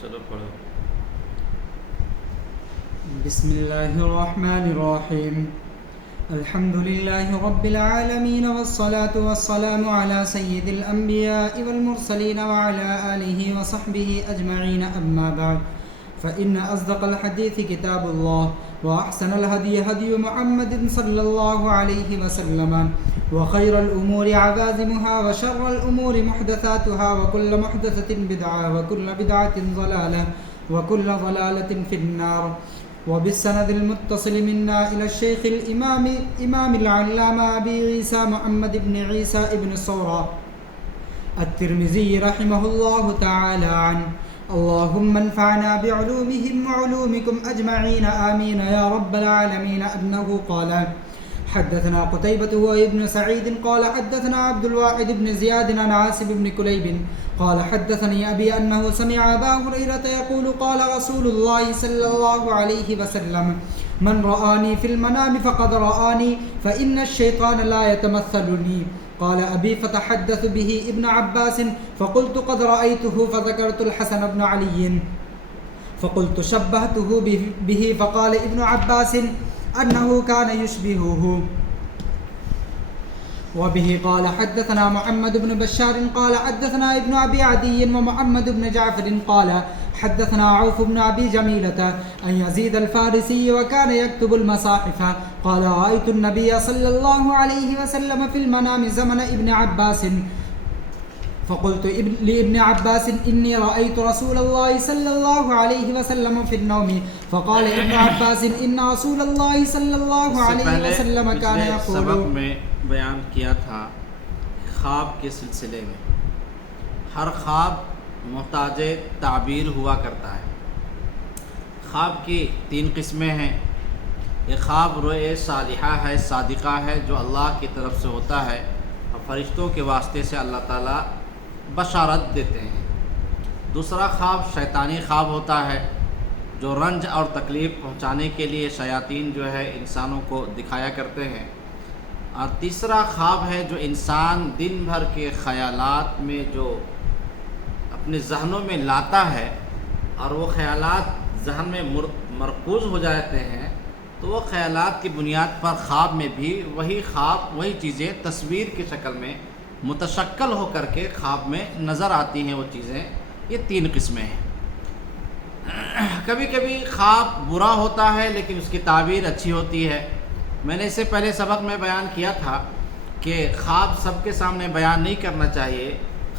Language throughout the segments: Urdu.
چلو پڑھو. بسم الله الرحمن الرحيم. الحمد لله رب العالمين والصلاة والسلام على سيد الأنبياء والمرسلين وعلى آله وصحبه أجمعين. أما بعد فإن أصدق الحديث كتاب الله وأحسن الهدي هدي محمد صلى الله عليه وسلم وخير الأمور عوازمها وشر الأمور محدثاتها وكل محدثة بدعة وكل بدعة ضلالة وكل ضلالة في النار. وبالسند المتصل منا إلى الشيخ الإمام العلامة أبي عيسى محمد بن عيسى بن صورة الترمذي رحمه الله تعالى عنه. اللهم انفعنا بعلومهم وعلومكم أجمعين آمين يا رب العالمين. أنه قال حدثنا قتيبة وابن سعيد قال حدثنا عبد الواحد بن زياد عن عاصم بن كليب قال حدثني أبي أنه سمع أبا هريرة يقول قال رسول الله صلى الله عليه وسلم من رآني في المنام فقد رآني فإن الشيطان لا يتمثلني. قال أبي فتحدث به ابن عباس فقلت قد رأيته فذكرت الحسن بن علي فقلت شبهته به فقال ابن عباس أنه كان يشبهه. وبه قال حدثنا محمد بن بشار قال حدثنا ابن أبي عدي ومحمد بن جعفر قال حدثنا عوف بن أبي جميلة أن يزيد الفارسي وكان يكتب المصاحف قال رأيت النبي صلى الله عليه وسلم في المنام زمن ابن عباس فقلت لابن عباس إني رأيت رسول الله صلى الله عليه وسلم في النوم فقال ابن عباس إن رسول الله صلى الله عليه وسلم كان يقول. سبق میں بیان کیا تھا خواب کے سلسلے میں ہر خواب محتاج تعبیر ہوا کرتا ہے. خواب کی 3 قسمیں ہیں. ایک خواب رؤے صالحہ ہے، صادقہ ہے، جو اللہ کی طرف سے ہوتا ہے اور فرشتوں کے واسطے سے اللہ تعالیٰ بشارت دیتے ہیں. دوسرا خواب شیطانی خواب ہوتا ہے جو رنج اور تکلیف پہنچانے کے لیے شیاطین جو ہے انسانوں کو دکھایا کرتے ہیں. اور تیسرا خواب ہے جو انسان دن بھر کے خیالات میں جو اپنے ذہنوں میں لاتا ہے اور وہ خیالات ذہن میں مرکوز ہو جاتے ہیں، تو وہ خیالات کی بنیاد پر خواب میں بھی وہی خواب وہی چیزیں تصویر کی شکل میں متشکل ہو کر کے خواب میں نظر آتی ہیں وہ چیزیں. یہ 3 قسمیں ہیں. کبھی کبھی خواب برا ہوتا ہے لیکن اس کی تعبیر اچھی ہوتی ہے. میں نے اس سے پہلے سبق میں بیان کیا تھا کہ خواب سب کے سامنے بیان نہیں کرنا چاہیے.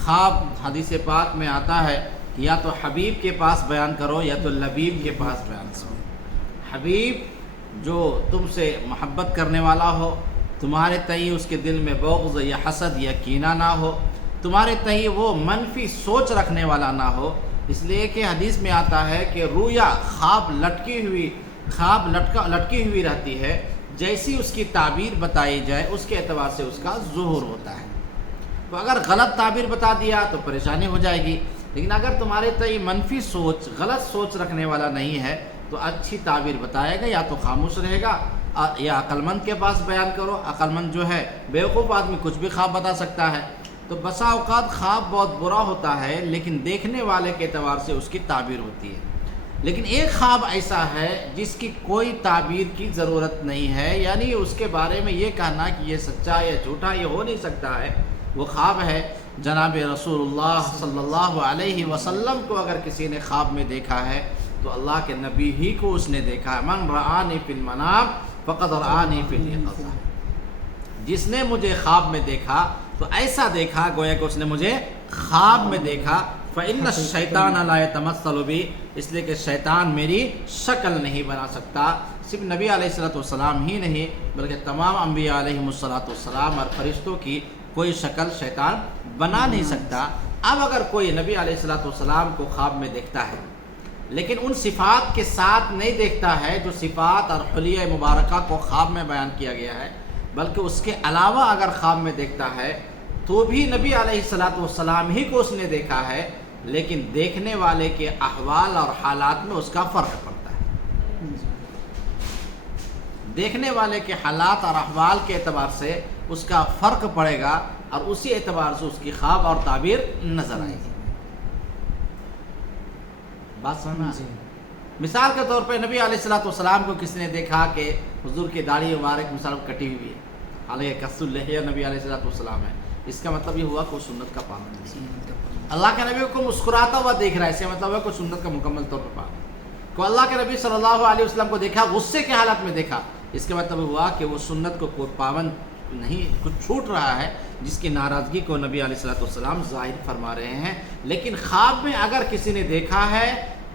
خواب حدیث پاک میں آتا ہے کہ یا تو حبیب کے پاس بیان کرو یا تو لبیب کے پاس بیان کرو. حبیب جو تم سے محبت کرنے والا ہو، تمہارے تئیں اس کے دل میں بغض یا حسد یا کینہ نہ ہو، تمہارے تئیں وہ منفی سوچ رکھنے والا نہ ہو. اس لیے کہ حدیث میں آتا ہے کہ رویا خواب لٹکی ہوئی رہتی ہے. جیسی اس کی تعبیر بتائی جائے اس کے اعتبار سے اس کا ظہور ہوتا ہے. تو اگر غلط تعبیر بتا دیا تو پریشانی ہو جائے گی، لیکن اگر تمہارے تئیں منفی سوچ، غلط سوچ رکھنے والا نہیں ہے تو اچھی تعبیر بتائے گا. یا تو خاموش رہے گا یا عقل مند کے پاس بیان کرو. عقل مند جو ہے، بیوقوف آدمی کچھ بھی خواب بتا سکتا ہے. تو بسا اوقات خواب بہت برا ہوتا ہے لیکن دیکھنے والے کے اعتبار سے اس کی تعبیر ہوتی ہے. لیکن ایک خواب ایسا ہے جس کی کوئی تعبیر کی ضرورت نہیں ہے، یعنی اس کے بارے میں یہ کہنا کہ یہ سچا یا جھوٹا یہ ہو نہیں سکتا ہے. وہ خواب ہے جناب رسول اللہ صلی اللہ علیہ وسلم کو اگر کسی نے خواب میں دیکھا ہے تو اللہ کے نبی ہی کو اس نے دیکھا ہے. من رآنی فی المنام فقد رآنی فی الیقظہ. جس نے مجھے خواب میں دیکھا تو ایسا دیکھا گویا کہ اس نے مجھے خواب میں دیکھا. فإن الشیطان لا يتمثل بی، اس لیے کہ شیطان میری شکل نہیں بنا سکتا. صرف نبی علیہ السلام ہی نہیں بلکہ تمام انبیاء علیہ السلام اور فرشتوں کی کوئی شکل شیطان بنا نہیں سکتا. اب اگر کوئی نبی علیہ السلام کو خواب میں دیکھتا ہے لیکن ان صفات کے ساتھ نہیں دیکھتا ہے جو صفات اور حلیہ مبارکہ کو خواب میں بیان کیا گیا ہے، بلکہ اس کے علاوہ اگر خواب میں دیکھتا ہے تو بھی نبی علیہ السلام ہی کو اس نے دیکھا ہے، لیکن دیکھنے والے کے احوال اور حالات میں اس کا فرق پڑتا ہے. دیکھنے والے کے حالات اور احوال کے اعتبار سے اس کا فرق پڑے گا اور اسی اعتبار سے اس کی خواب اور تعبیر نظر آئے گی. بات سمجھنا. مثال کے طور پہ نبی علیہ الصلوۃ والسلام کو کسی نے دیکھا کہ حضور کی داڑھی مبارک مثال کٹی ہوئی ہے، حالانکہ کس اللحیہ نبی علیہ الصلوۃ والسلام ہے، اس کا مطلب یہ ہوا کہ وہ سنت کا پابند ہے. اللہ کے نبی کو مسکراتا ہوا دیکھ رہا ہے، اس کا مطلب ہے کہ سنت کا مکمل طور پر پابند. کو اللہ کے نبی صلی اللہ علیہ وسلم کو دیکھا غصے کے حالت میں دیکھا، اس کا مطلب ہوا کہ وہ سنت کو کوئی پابند نہیں، کچھ چھوٹ رہا ہے جس کی ناراضگی کو نبی علیہ الصلوۃ والسلام ظاہر فرما رہے ہیں. لیکن خواب میں اگر کسی نے دیکھا ہے،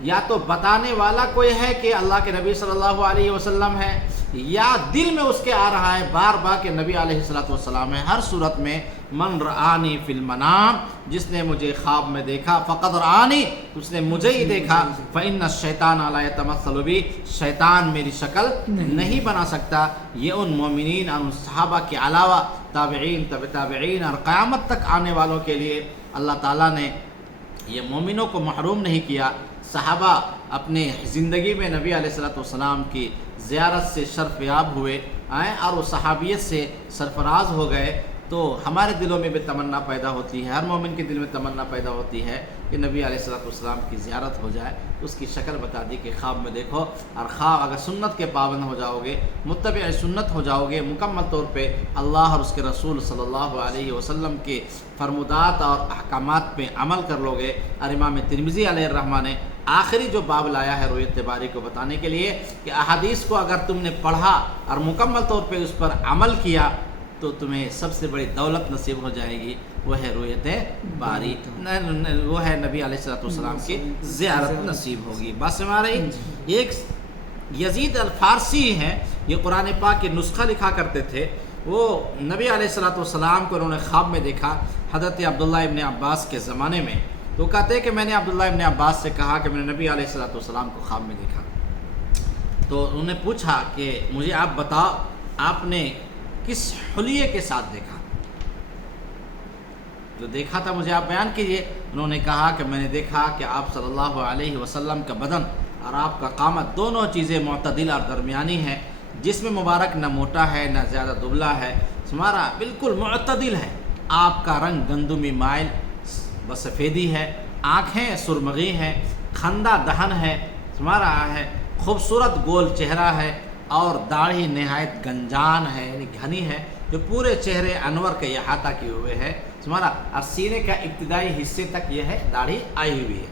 یا تو بتانے والا کوئی ہے کہ اللہ کے نبی صلی اللہ علیہ وسلم ہے، یا دل میں اس کے آ رہا ہے بار بار کہ نبی علیہ الصلوۃ والسلام ہے. ہر صورت میں من رآنی فی المنام، جس نے مجھے خواب میں دیکھا، فقد رآنی، اس نے مجھے ہی دیکھا، فإن الشیطان لا یتمثل بی، شیطان میری شکل نہیں بنا سکتا. یہ ان مومنین اور ان صحابہ کے علاوہ تابعین، تابعین اور قیامت تک آنے والوں کے لیے اللہ تعالیٰ نے یہ مومنوں کو محروم نہیں کیا. صحابہ اپنے زندگی میں نبی علیہ الصلوۃ والسلام کی زیارت سے شرف یاب ہوئے اور وہ صحابیت سے سرفراز ہو گئے. تو ہمارے دلوں میں بھی تمنا پیدا ہوتی ہے، ہر مومن کے دل میں تمنا پیدا ہوتی ہے کہ نبی علیہ الصلوۃ والسلام کی زیارت ہو جائے. اس کی شکل بتا دی کہ خواب میں دیکھو، اور خواب اگر سنت کے پابند ہو جاؤ گے، متبع سنت ہو جاؤ گے، مکمل طور پہ اللہ اور اس کے رسول صلی اللہ علیہ وسلم کے فرمودات اور احکامات پہ عمل کر لو گے. اور امام ترمذی علیہ الرحمہ نے آخری جو باب لایا ہے رؤیت باری کو بتانے کے لیے کہ احادیث کو اگر تم نے پڑھا اور مکمل طور پہ اس پر عمل کیا تو تمہیں سب سے بڑی دولت نصیب ہو جائے گی، وہ ہے رؤیت باری، وہ ہے نبی علیہ الصلوۃ والسلام کی زیارت نصیب ہوگی. بس ہمارے ایک یزید الفارسی ہیں، یہ قرآن پاک کے نسخہ لکھا کرتے تھے. وہ نبی علیہ الصلوۃ والسلام کو انہوں نے خواب میں دیکھا حضرت عبداللہ ابن عباس کے زمانے میں. تو کہتے ہیں کہ میں نے عبداللہ ابن عباس سے کہا کہ میں نے نبی علیہ الصلوۃ والسلام کو خواب میں دیکھا. تو انہوں نے پوچھا کہ مجھے آپ بتاؤ آپ نے کس حلیے کے ساتھ دیکھا، جو دیکھا تھا مجھے آپ بیان کیجئے. انہوں نے کہا کہ میں نے دیکھا کہ آپ صلی اللہ علیہ وسلم کا بدن اور آپ کا قامت دونوں چیزیں معتدل اور درمیانی ہیں. جسم مبارک نہ موٹا ہے نہ زیادہ دبلا ہے، تمہارا بالکل معتدل ہے. آپ کا رنگ گندمی مائل بسفیدی ہے، آنکھیں سرمغی ہیں، خندہ دہن ہے، تمہارا ہے خوبصورت گول چہرہ ہے، اور داڑھی نہایت گنجان ہے، یعنی گھنی ہے، جو پورے چہرے انور کے احاطہ کیے ہوئے ہے. تمہارا اور سینے کا ابتدائی حصے تک یہ ہے داڑھی آئی ہوئی ہے.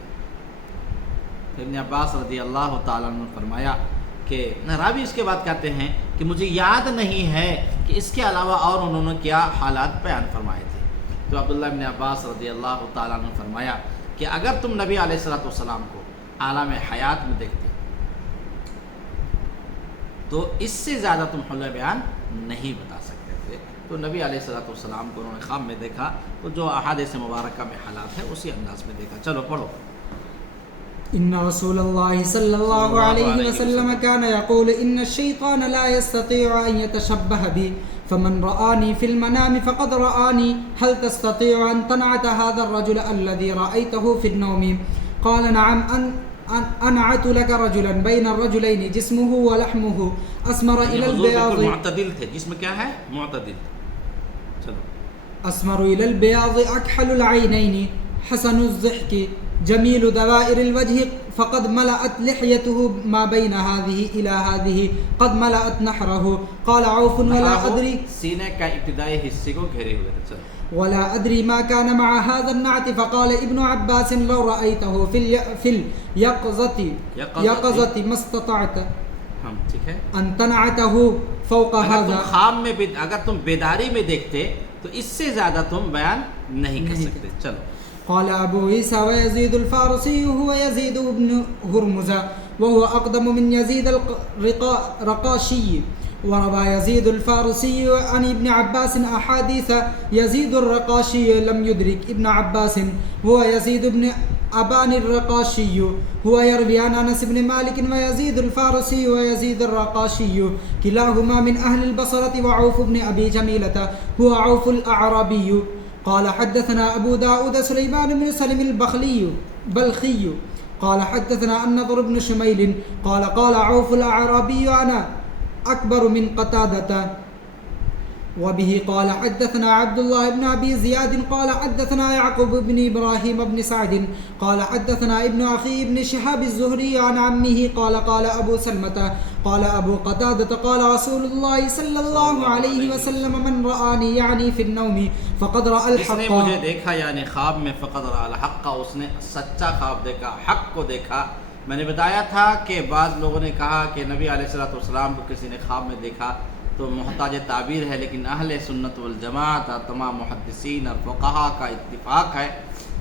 ابن عباس رضی اللہ تعالیٰ عنہ نے فرمایا کہ راوی اس کے بعد کہتے ہیں کہ مجھے یاد نہیں ہے کہ اس کے علاوہ اور انہوں نے کیا حالات بیان فرمائے تھے. تو عبداللہ ابن عباس رضی اللہ تعالیٰ عنہ نے فرمایا کہ اگر تم نبی علیہ الصلوۃ والسلام کو عالم حیات میں دیکھتے تو اس سے زیادہ تم حلیہ بیان نہیں بتا سکتے تھے. تو نبی علیہ الصلوۃ والسلام کو انہوں نے خواب میں دیکھا، تو جو احادیث مبارکہ میں حالات ہیں اسی انداز میں دیکھا. چلو پڑھو. إن رسول الله صلى الله عليه وسلم كان يقول إن الشيطان لا يستطيع أن يتشبه بي فمن رآني في المنام فقد رآني هل تستطيع أن تنعت هذا الرجل الذي رأيته في النوم قال نعم أنعت لك رجلا بين الرجلين جسمه ولحمه أسمر إلى البياض معتدل تھے، جسم کیا ہے؟ معتدل. چلو. أسمر إلى البياض أكحل العينين حسن الضحك جميل دوائر الوجه فقد ملأت لحيته ما بين هذه إلى هذه قد ملأت نحره قال عوف ولا أدري سینے کا ابتدائی حصے کو گھیرے ہوئے تھے. چلو. ولا أدري ما كان مع هذا النعت فقال ابن عباس لو رأيته في اليقظة ما استطعت ٹھیک ہے أن تنعته فوق اگر هذا. تم خواب میں اگر تم بیداری میں دیکھتے تو اس سے زیادہ تم بیان نہیں کر سکتے. چلو. قال أبو عيسى ويزيد الفارسي هو يزيد بن هرمز وهو أقدم من يزيد الرقاشي وروى يزيد الفارسي عن ابن عباس أحاديث يزيد الرقاشي لم يدرك ابن عباس هو يزيد بن أبان الرقاشي هو يروي عن أنس بن مالك ويزيد الفارسي ويزيد الرقاشي كلاهما من أهل البصرة وعوف بن أبي جميلة هو عوف الأعرابي. قال حدثنا أبو داود سليمان بن سلم البلخي قال حدثنا النضر بن شميل قال قال عوف الأعرابي أنا أكبر من قتادة وبه قال حدثنا عبد الله بن أبي زياد قال حدثنا يعقوب بن إبراهيم بن سعد قال حدثنا ابن أخي ابن شهاب الزهري عن عمه قال قال أبو سلمة قال أبو قتادة قال رسول الله صلى الله عليه وسلم من رآني يعني في النوم فقد رأى جس نے الحق. مجھے دیکھا یعنی خواب میں فقد رأى الحق، اس نے سچا خواب دیکھا، حق کو دیکھا. میں نے بتایا تھا کہ بعض لوگوں نے کہا کہ نبی علیہ الصلوۃ والسلام کو کسی نے خواب میں دیکھا تو محتاج تعبیر ہے، لیکن اہل سنت والجماعت اور تمام محدثین اور فقہا کا اتفاق ہے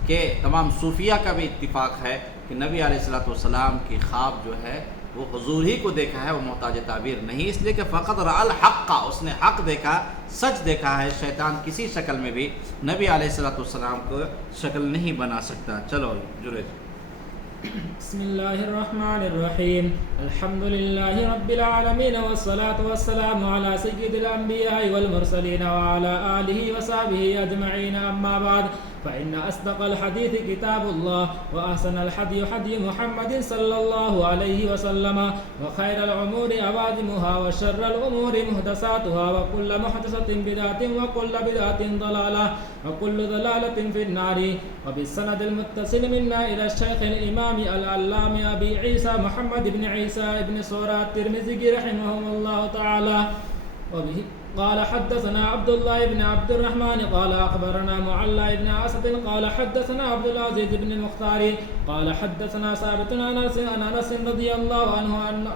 کہ تمام صوفیہ کا بھی اتفاق ہے کہ نبی علیہ الصلوۃ والسلام کی خواب جو ہے وہ حضور ہی کو دیکھا ہے، وہ محتاج تعبیر نہیں، اس لیے کہ فقط رأى الحق، اس نے حق دیکھا، سچ دیکھا ہے. شیطان کسی شکل میں بھی نبی علیہ الصلوۃ والسلام کو شکل نہیں بنا سکتا. چلو جریج. بسم الله الرحمن الرحيم. الحمد لله رب العالمين والصلاة والسلام على سيد الأنبياء والمرسلين وعلى آله وصحبه أجمعين. أما بعد فإن أصدق الحديث كتاب الله وأحسن الحدي حدي محمد صلى الله عليه وسلم وخير الأمور أوادمها وشر الأمور محدثاتها وكل محدثة بدعة وكل بدعة ضلالة وكل ضلالة في النار. وبالسند المتصل منا إلى الشيخ الإمام العلامة أبي عيسى محمد بن عيسى بن سورة الترمذي رحمه الله تعالى. وبه قال حدثنا عبد الله بن عبد الرحمن قال أخبرنا معلى بن أسد قال حدثنا عبد العزيز بن المختار قال حدثنا ثابت عن أنس رضي الله عنه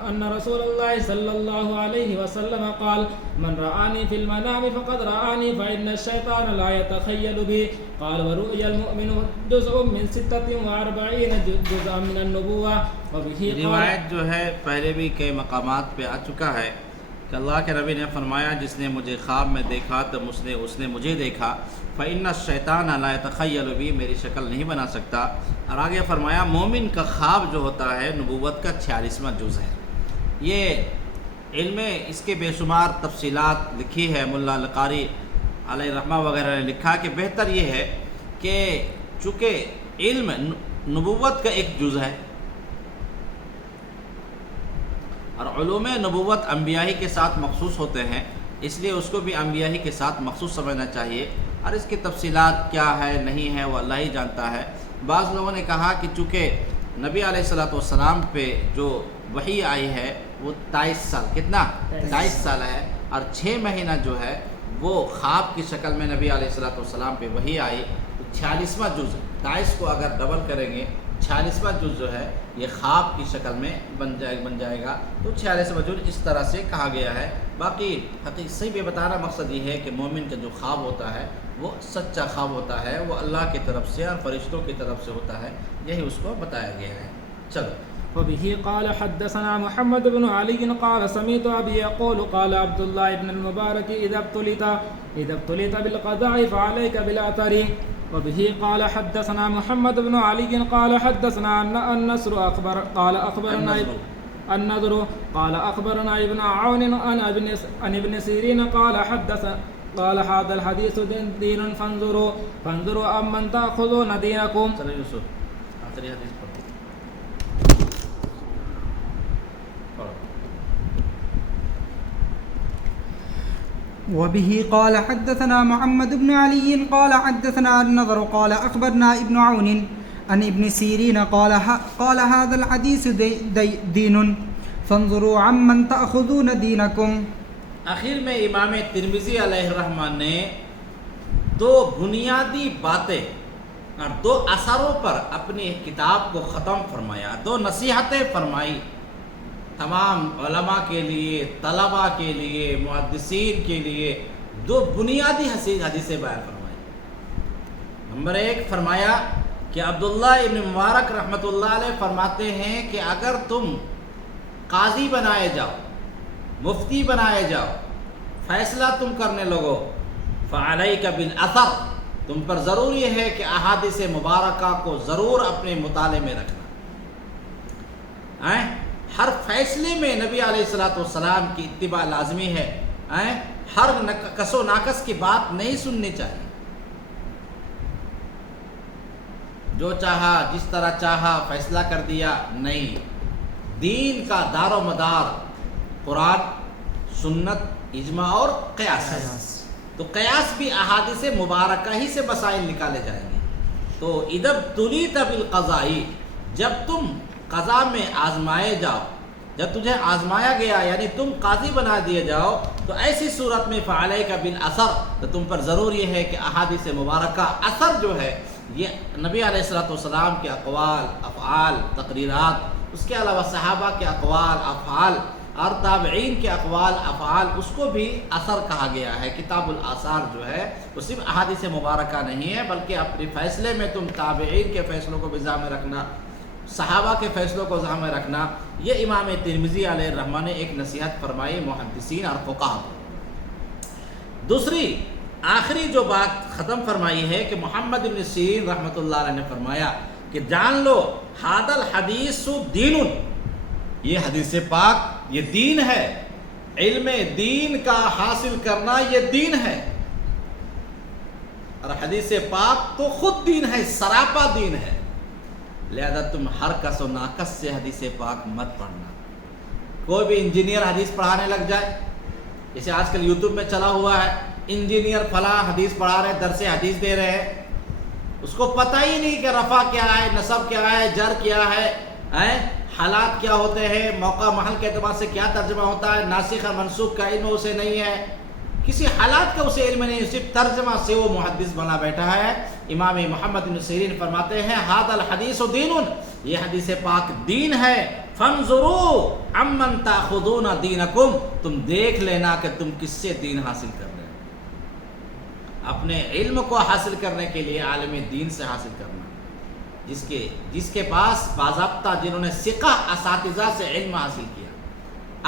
أن رسول الله صلى الله عليه وسلم قال من رآني في المنام فقد رآني فإن الشيطان لا يتخيل بي. قال ورؤيا المؤمن جزء من 46 جزءا من النبوة. وبه روایت جو ہے پہلے بھی کئی مقامات پہ آ چکا ہے کہ اللہ کے نبی نے فرمایا جس نے مجھے خواب میں دیکھا تو اس نے مجھے دیکھا. فإن الشیطان لا يتخیل بی، میری شکل نہیں بنا سکتا. اور آگے فرمایا مومن کا خواب جو ہوتا ہے نبوت کا 46واں جز ہے. یہ علم اس کے بے شمار تفصیلات لکھی ہے. ملا القاری علیہ رحمہ وغیرہ نے لکھا کہ بہتر یہ ہے کہ چونکہ علم نبوت کا ایک جز ہے اور علوم نبوت انبیاء ہی کے ساتھ مخصوص ہوتے ہیں، اس لیے اس کو بھی انبیاء ہی کے ساتھ مخصوص سمجھنا چاہیے. اور اس کی تفصیلات کیا ہے نہیں ہے وہ اللہ ہی جانتا ہے. بعض لوگوں نے کہا کہ چونکہ نبی علیہ الصلوۃ والسلام پہ جو وحی آئی ہے وہ 23 سال، کتنا 23 سال ہے، اور 6 مہینہ جو ہے وہ خواب کی شکل میں نبی علیہ الصلوۃ والسلام پہ وحی آئی. 46واں جز 23 کو اگر ڈبل کریں گے 46واں جز جو ہے یہ خواب کی شکل میں بن جائے گا. تو 46واں جز اس طرح سے کہا گیا ہے. باقی حقیقت صحیح بھی بتانا مقصد یہ ہے کہ مومن کا جو خواب ہوتا ہے وہ سچا خواب ہوتا ہے، وہ اللہ کی طرف سے اور فرشتوں کی طرف سے ہوتا ہے، یہی اس کو بتایا گیا ہے. چلو. وبه قال حدثنا محمد بن علي قال سمعت أبي يقول قال عبد الله بن المبارك إذا ابتليت بالقضاء فعليك بالأثر. وبه قال حدثنا محمد بن علي قال حدثنا النصر قال أخبرنا النضر قال أخبرنا ابن عون عن ابن سيرين قال هذا الحديث دين فانظروا أمن تأخذون دينكم. چلو یوسف آخری حدیث پڑھو. وبه قال حدثنا محمد بن علي قال حدثنا النضر قال أخبرنا ابن عون عن ابن سيرين قال هذا الحديث دين فانظروا عمن تأخذون دينكم. آخر میں امام ترمذی علیہ الرحمہ نے 2 بنیادی باتیں اور 2 اثروں پر اپنی کتاب کو ختم فرمایا. 2 نصیحتیں فرمائی تمام علماء کے لیے، طلباء کے لیے، محدثین کے لیے. 2 بنیادی حدیثیں بیان فرمائی. نمبر 1 فرمایا کہ عبداللہ ابن مبارک رحمۃ اللہ علیہ فرماتے ہیں کہ اگر تم قاضی بنائے جاؤ، مفتی بنائے جاؤ، فیصلہ تم کرنے لگو، فعلیک بالاثر، تم پر ضروری ہے کہ احادیث مبارکہ کو ضرور اپنے مطالعے میں رکھنا. ہر فیصلے میں نبی علیہ الصلوۃ والسلام کی اتباع لازمی ہے. ہر کس و ناقص کی بات نہیں سننی چاہیے. جو چاہا جس طرح چاہا فیصلہ کر دیا، نہیں. دین کا دار و مدار قرآن، سنت، اجماع اور قیاس ہے. تو قیاس بھی احادیث مبارکہ ہی سے مسائل نکالے جائیں گے. تو ادب تلیت بالقضائی، جب تم قضا میں آزمائے جاؤ، جب تجھے آزمایا گیا یعنی تم قاضی بنا دیے جاؤ، تو ایسی صورت میں فعلیک بالاثر، تو تم پر ضرور یہ ہے کہ احادیث مبارکہ اثر جو ہے یہ نبی علیہ الصلوۃ والسلام کے اقوال، افعال، تقریرات، اس کے علاوہ صحابہ کے اقوال، افعال اور تابعین کے اقوال، افعال، اس کو بھی اثر کہا گیا ہے. کتاب الآثار جو ہے وہ صرف احادیث مبارکہ نہیں ہے، بلکہ اپنے فیصلے میں تم تابعین کے فیصلوں کو بھی ذہن میں رکھنا، صحابہ کے فیصلوں کو ذہن میں رکھنا. یہ امام ترمذی علیہ الرحمہ نے ایک نصیحت فرمائی محدثین اور فقہاء کو. دوسری آخری جو بات ختم فرمائی ہے کہ محمد بن سیرین رحمۃ اللہ علیہ نے فرمایا کہ جان لو ھذا الحدیث دین، یہ حدیث پاک یہ دین ہے، علم دین کا حاصل کرنا یہ دین ہے. اور حدیث پاک تو خود دین ہے، سراپا دین ہے. لہذا تم ہر کس و ناقص سے حدیث پاک مت پڑھنا. کوئی بھی انجینئر حدیث پڑھانے لگ جائے، جیسے آج کل یوٹیوب میں چلا ہوا ہے، انجینئر فلاں حدیث پڑھا رہے، درس حدیث دے رہے ہیں، اس کو پتہ ہی نہیں کہ رفع کیا ہے، نصب کیا ہے، جر کیا ہے، حالات کیا ہوتے ہیں، موقع محل کے اعتبار سے کیا ترجمہ ہوتا ہے، ناسخ اور منسوخ کا علم اسے نہیں ہے، کسی حالات کا اسے علم نہیں، صرف ترجمہ سے وہ محدث بنا بیٹھا ہے. امام محمد بن سیرین فرماتے ہیں ھذا الحدیث دین، یہ حدیث پاک دین ہے. فانظروا عمن تاخذون دینکم، تم دیکھ لینا کہ تم کس سے دین حاصل کر رہے ہو. اپنے علم کو حاصل کرنے کے لیے عالم دین سے حاصل کرنا، جس کے پاس باضابطہ، جنہوں نے ثقہ اساتذہ سے علم حاصل کیا.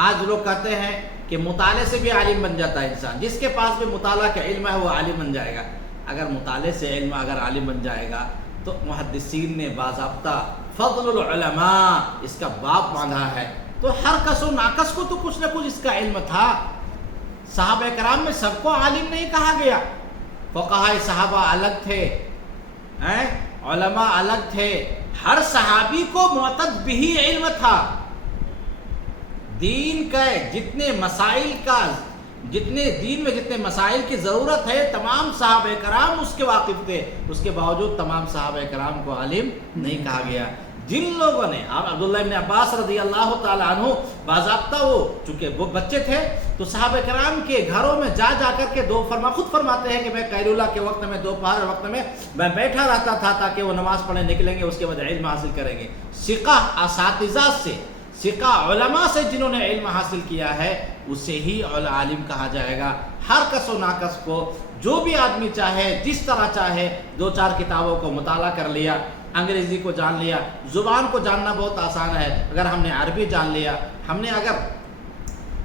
آج لوگ کہتے ہیں کہ مطالعے سے بھی عالم بن جاتا ہے انسان، جس کے پاس بھی مطالعہ کا علم ہے وہ عالم بن جائے گا. اگر مطالعے سے علم اگر عالم بن جائے گا تو محدثین نے باضابطہ فضل العلماء اس کا باب باندھا ہے. تو ہر کس و ناقص کو تو کچھ نہ کچھ اس کا علم تھا. صحابہ کرام میں سب کو عالم نہیں کہا گیا، فقہاء صحابہ الگ تھے، علماء الگ تھے، ہر صحابی کو معتد بہ علم تھا. دین کا جتنے دین میں جتنے مسائل کی ضرورت ہے تمام صحابہ کرام اس کے واقف تھے. اس کے باوجود تمام صحابہ کرام کو عالم نہیں کہا گیا. جن لوگوں نے عبداللہ ابن عباس رضی اللہ تعالی عنہ باضابطہ، وہ چونکہ وہ بچے تھے تو صحابہ کرام کے گھروں میں جا کر کے خود فرماتے ہیں کہ میں قیلولہ کے وقت میں، دوپہر وقت میں بیٹھا رہتا تھا تاکہ وہ نماز پڑھنے نکلیں گے، اس کے بعد علم حاصل کریں گے. ثقہ اساتذہ سے، ثقہ علماء سے جنہوں نے علم حاصل کیا ہے اسے ہی عالم کہا جائے گا. ہر کس و ناقص کو جو بھی آدمی چاہے، جس طرح چاہے، 2-4 کتابوں کو مطالعہ کر لیا، انگریزی کو جان لیا. زبان کو جاننا بہت آسان ہے. اگر ہم نے عربی جان لیا، ہم نے اگر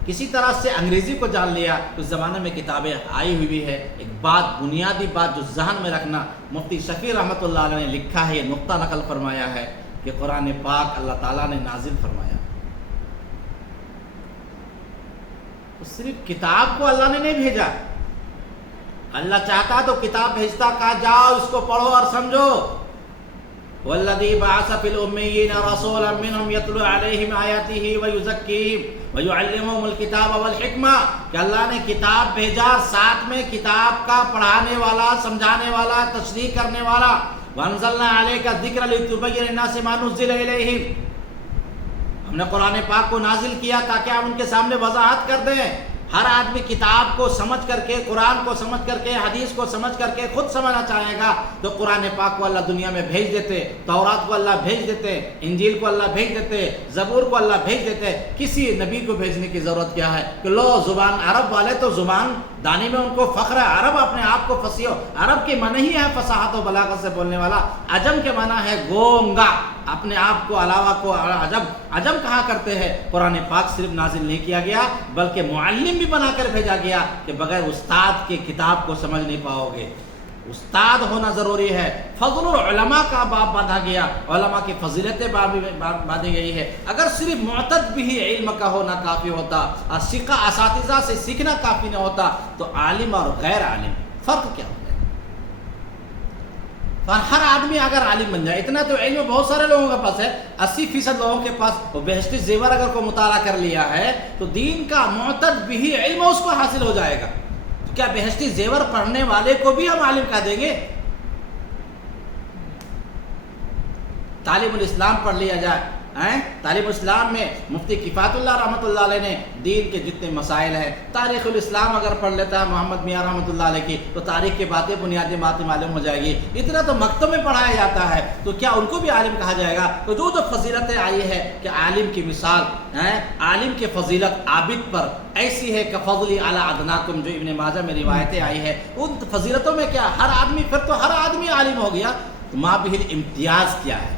کسی طرح سے انگریزی کو جان لیا، اس زمانے میں کتابیں آئی ہوئی ہے. ایک بات، بنیادی بات جو ذہن میں رکھنا، مفتی شفیع رحمۃ اللہ علیہ نے لکھا ہے، یہ نقطہ نقل فرمایا ہے کہ قرآن پاک اللہ تعالیٰ نے نازل فرمایا. صرف کتاب کو اللہ نے نہیں بھیجا. اللہ چاہتا تو کتاب بھیجتا، کہا جاؤ اس کو پڑھو اور سمجھو. والذی بعث فی الامیین رسولا منہم یتلو علیہم آیاتہ ویزکیہم ویعلمہم الکتاب والحکمہ، کہ اللہ نے کتاب بھیجا، ساتھ میں کتاب کا پڑھانے والا، سمجھانے والا، تشریح کرنے والا. وانزلنا علیک الذکر لتبین للناس ما نزل الیہم، ہم نے قرآن پاک کو نازل کیا تاکہ ہم ان کے سامنے وضاحت کر دیں. ہر آدمی کتاب کو سمجھ کر کے، قرآن کو سمجھ کر کے، حدیث کو سمجھ کر کے خود سمجھنا چاہے گا تو قرآن پاک کو اللہ دنیا میں بھیج دیتے، تورات کو اللہ بھیج دیتے، انجیل کو اللہ بھیج دیتے، زبور کو اللہ بھیج دیتے. کسی نبی کو بھیجنے کی ضرورت کیا ہے کہ لو زبان عرب والے تو زبان دانی میں ان کو فخر ہے، عرب اپنے آپ کو فصیح، عرب کے معنی ہی ہے فصاحت و بلاغت سے بولنے والا، عجم کے معنی ہے گونگا، اپنے آپ کو علاوہ کو عجم کہا کرتے ہیں. قرآن پاک صرف نازل نہیں کیا گیا بلکہ معلم بھی بنا کر بھیجا گیا کہ بغیر استاد کے کتاب کو سمجھ نہیں پاؤ گے. استاد ہونا ضروری ہے. فضل العلماء کا باب باندھا گیا، علماء کی فضیلتیں باندھی گئی ہے. اگر صرف معتد بھی علم کا ہونا کافی ہوتا اور ثقہ اساتذہ سے سیکھنا کافی نہ ہوتا تو عالم اور غیر عالم فرق کیا ہوتا ہے؟ ہر آدمی اگر عالم بن جائے، اتنا تو علم بہت سارے لوگوں کے پاس ہے، 80% لوگوں کے پاس وہ بہشتی زیور اگر کو مطالعہ کر لیا ہے تو دین کا معتد بھی علم اس کو حاصل ہو جائے گا. کیا بہشتی زیور پڑھنے والے کو بھی ہم عالم کہہ دیں گے؟ تعلیم الاسلام پڑھ لیا جائے، تعلیم اسلام میں مفتی کفایت اللہ رحمۃ اللہ علیہ نے دین کے جتنے مسائل ہیں، تاریخ الاسلام اگر پڑھ لیتا ہے محمد میاں رحمۃ اللہ علیہ کی تو تاریخ کی باتیں بنیادی باتیں معلوم ہو جائے گی۔ اتنا تو مکتب میں پڑھایا جاتا ہے، تو کیا ان کو بھی عالم کہا جائے گا؟ تو جو فضیلتیں آئی ہے کہ عالم کی مثال عالم کی فضیلت عابد پر ایسی ہے کہ فضلی اعلی ادناکم، جو ابن ماجہ میں روایتیں آئی ہے، ان فضیلتوں میں کیا ہر آدمی، پھر تو ہر آدمی عالم ہو گیا۔ تو ما بہ الامتیاز کیا ہے؟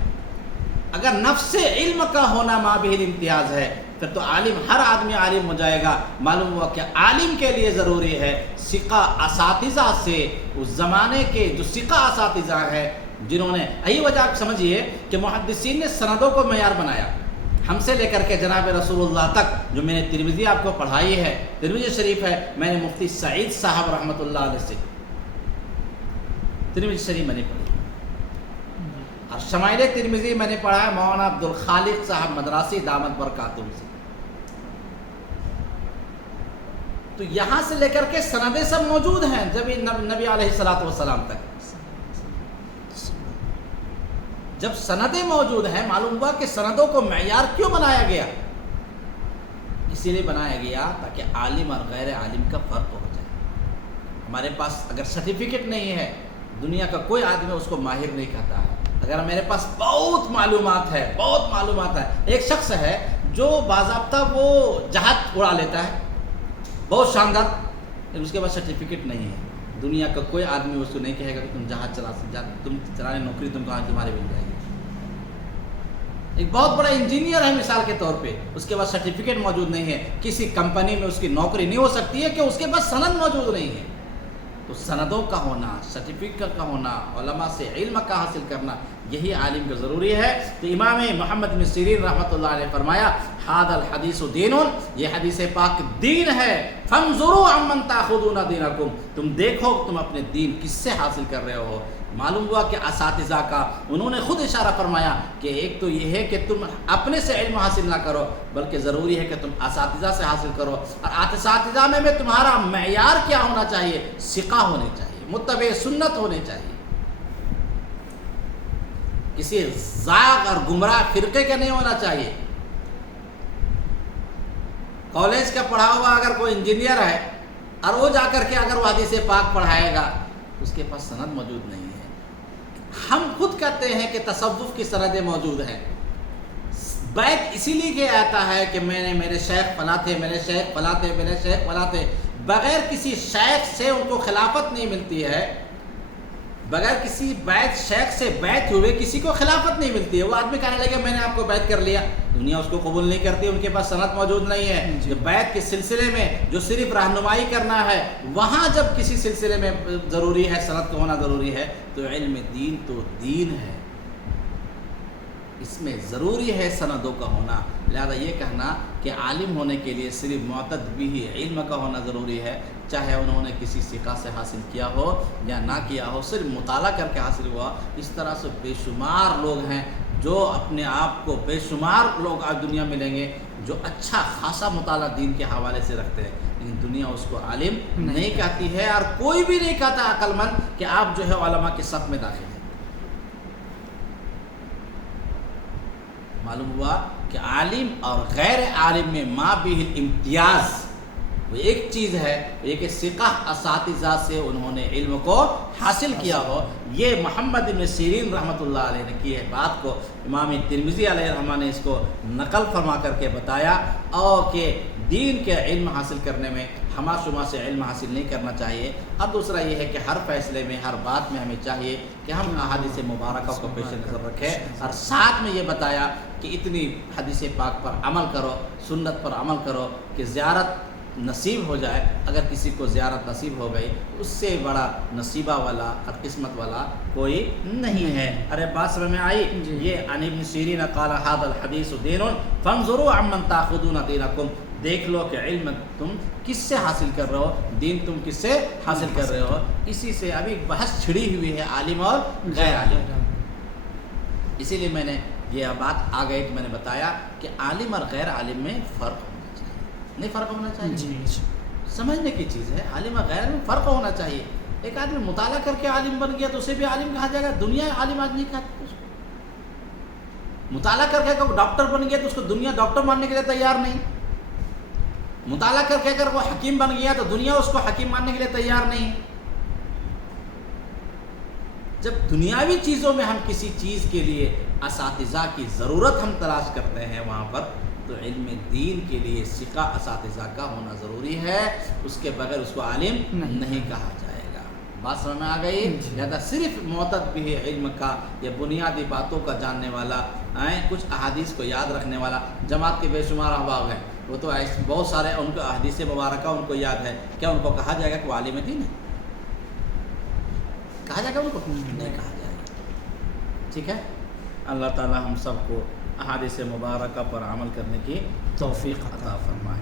اگر نفس علم کا ہونا ما بہ الامتیاز ہے، پھر تو عالم ہر آدمی عالم ہو جائے گا۔ معلوم ہوا کہ عالم کے لیے ضروری ہے ثقہ اساتذہ سے، اس زمانے کے جو ثقہ اساتذہ ہے جنہوں نے، یہی وجہ آپ سمجھیے کہ محدثین نے سندوں کو معیار بنایا، ہم سے لے کر کے جناب رسول اللہ تک۔ جو میں نے ترمذی آپ کو پڑھائی ہے، ترمذی شریف ہے، میں نے مفتی سعید صاحب رحمۃ اللہ علیہ سے ترمذی شریف میں نے پڑھی، اور شمائل ترمذی میں نے پڑھا ہے مولانا عبد الخالق صاحب مدراسی دامت برکاتہم سے۔ تو یہاں سے لے کر کے سندیں سب موجود ہیں جب نبی علیہ الصلوۃ والسلام تک۔ جب سندیں موجود ہیں، معلوم ہوا کہ سندوں کو معیار کیوں بنایا گیا؟ اسی لیے بنایا گیا تاکہ عالم اور غیر عالم کا فرق ہو جائے۔ ہمارے پاس اگر سرٹیفکیٹ نہیں ہے، دنیا کا کوئی آدمی اس کو ماہر نہیں کہتا ہے۔ اگر میرے پاس بہت معلومات ہے، ایک شخص ہے جو باضابطہ وہ جہاز اڑا لیتا ہے، بہت شاندار، لیکن اس کے پاس سرٹیفکیٹ نہیں ہے، دنیا کا کوئی آدمی اس کو نہیں کہے گا کہ تم جہاز تم چلانے نوکری تمہارے مل جائے گی۔ ایک بہت بڑا انجینئر ہے مثال کے طور پہ، اس کے پاس سرٹیفکیٹ موجود نہیں ہے، کسی کمپنی میں اس کی نوکری نہیں ہو سکتی ہے کہ اس کے پاس سند موجود نہیں ہے۔ تو سندوں کا ہونا، سرٹیفکیٹ کا ہونا، علماء سے علم کا حاصل کرنا، یہی عالم کو ضروری ہے۔ تو امام محمد بن سیرین رحمۃ اللہ علیہ نے فرمایا ھذا الحدیث دین، یہ حدیث پاک دین ہے۔ فانظروا عمن تاخذون دینکم، تم دیکھو تم اپنے دین کس سے حاصل کر رہے ہو۔ معلوم ہوا کہ اساتذہ کا انہوں نے خود اشارہ فرمایا کہ ایک تو یہ ہے کہ تم اپنے سے علم حاصل نہ کرو، بلکہ ضروری ہے کہ تم اساتذہ سے حاصل کرو۔ اور اساتذہ میں تمہارا معیار کیا ہونا چاہیے؟ ثقہ ہونے چاہیے، متبع سنت ہونے چاہیے، کسی زاغ اور گمراہ فرقے کا نہیں ہونا چاہیے۔ کالج کا پڑھا ہوا اگر کوئی انجینئر ہے اور وہ جا کر کے اگر وہ حدیث پاک پڑھائے گا، اس کے پاس سند موجود نہیں ہے۔ ہم خود کہتے ہیں کہ تصوف کی سندیں موجود ہیں، بیت اسی لیے کہ آتا ہے کہ میرے شیخ فلاں تھے، میرے شیخ فلاں تھے، میرے شیخ فلاں تھے۔ بغیر کسی شیخ سے ان کو خلافت نہیں ملتی ہے، بغیر کسی بیت شیخ سے بیت ہوئے کسی کو خلافت نہیں ملتی ہے۔ وہ آدمی کہنے لگے میں نے آپ کو بیت کر لیا، دنیا اس کو قبول نہیں کرتی، ان کے پاس سند موجود نہیں ہے۔ جو بیت کے سلسلے میں جو صرف رہنمائی کرنا ہے، وہاں جب کسی سلسلے میں ضروری ہے سند کا ہونا ضروری ہے، تو علم دین تو دین ہے، اس میں ضروری ہے سندوں کا ہونا۔ لہذا یہ کہنا کہ عالم ہونے کے لیے صرف معتد بھی علم کا ہونا ضروری ہے، چاہے انہوں نے کسی ثقہ سے حاصل کیا ہو یا نہ کیا ہو، صرف مطالعہ کر کے حاصل ہوا۔ اس طرح سے بے شمار لوگ ہیں جو اپنے آپ کو، بے شمار لوگ آج دنیا میں ملیں گے جو اچھا خاصا مطالعہ دین کے حوالے سے رکھتے ہیں، لیکن دنیا اس کو عالم نہیں کہتی ہے، اور کوئی بھی نہیں کہتا عقل مند کہ آپ جو ہے علماء کے صف میں داخل ہیں۔ معلوم ہوا کہ عالم اور غیر عالم میں ما بہ الامتیاز، وہ ایک چیز ہے، ایک ثقہ اساتذہ سے انہوں نے علم کو حاصل کیا ہو۔ یہ محمد بن سیرین رحمۃ اللہ علیہ نے کی ہے بات کو امام ترمذی علیہ الرحمہ نے اس کو نقل فرما کر کے بتایا، اور کہ دین کے علم حاصل کرنے میں ہما شما سے علم حاصل نہیں کرنا چاہیے۔ اب دوسرا یہ ہے کہ ہر فیصلے میں، ہر بات میں ہمیں چاہیے کہ ہم احادیث مبارکہ کو پیش نظر رکھیں، اور ساتھ میں یہ بتایا کہ اتنی حدیث پاک پر عمل کرو، سنت پر عمل کرو کہ زیارت نصیب ہو جائے۔ اگر کسی کو زیارت نصیب ہو گئی، اس سے بڑا نصیبہ والا اور قسمت والا کوئی نہیں ہے۔ ارے بات سمجھ میں آئی؟ یہ عن ابن سیرین قال ھذا الحدیث دین فانظروا عمن تاخذون دینکم، دیکھ لو کہ علم تم کس سے حاصل کر رہے ہو، دین تم کس سے حاصل کر رہے ہو۔ اسی سے ابھی بحث چھڑی ہوئی ہے عالم اور غیر عالم، اسی لیے میں نے یہ بات آ گئی کہ میں نے بتایا کہ عالم اور غیر عالم میں فرق ہونا چاہیے، نہیں فرق ہونا چاہیے؟ سمجھنے کی چیز ہے. عالم اور غیر میں فرق ہونا چاہیے. ایک آدمی مطالعہ کر کے عالم بن گیا تو اسے بھی عالم کہا جائے گا. دنیا عالم آدمی کہتی ہے اس کو. مطالعہ کر کے اگر وہ ڈاکٹر بن گیا تو اس کو دنیا ڈاکٹر ماننے کے لیے تیار نہیں. مطالعہ کر کے اگر وہ حکیم بن گیا تو دنیا اس کو حکیم ماننے کے لیے تیار نہیں. جب دنیاوی چیزوں میں ہم کسی چیز کے لیے اساتذہ کی ضرورت ہم تلاش کرتے ہیں وہاں پر، تو علم دین کے لیے ثقہ اساتذہ کا ہونا ضروری ہے. اس کے بغیر اس کو عالم نہیں کہا جائے گا. بات سمجھ میں آ گئی؟ لہذا صرف معتد بھی علم کا یا بنیادی باتوں کا جاننے والا، کچھ احادیث کو یاد رکھنے والا، جماعت کے بے شمار احباب ہیں، وہ تو ایسے بہت سارے ان کو احادیث مبارکہ ان کو یاد ہے، کیا ان کو کہا جائے گا کہ وہ عالم دین ہے؟ کہا جائے گا ان کو؟ نہیں کہا جائے گا. ٹھیک ہے. اللہ تعالی ہم سب کو احادیث مبارکہ پر عمل کرنے کی توفیق عطا فرمائے.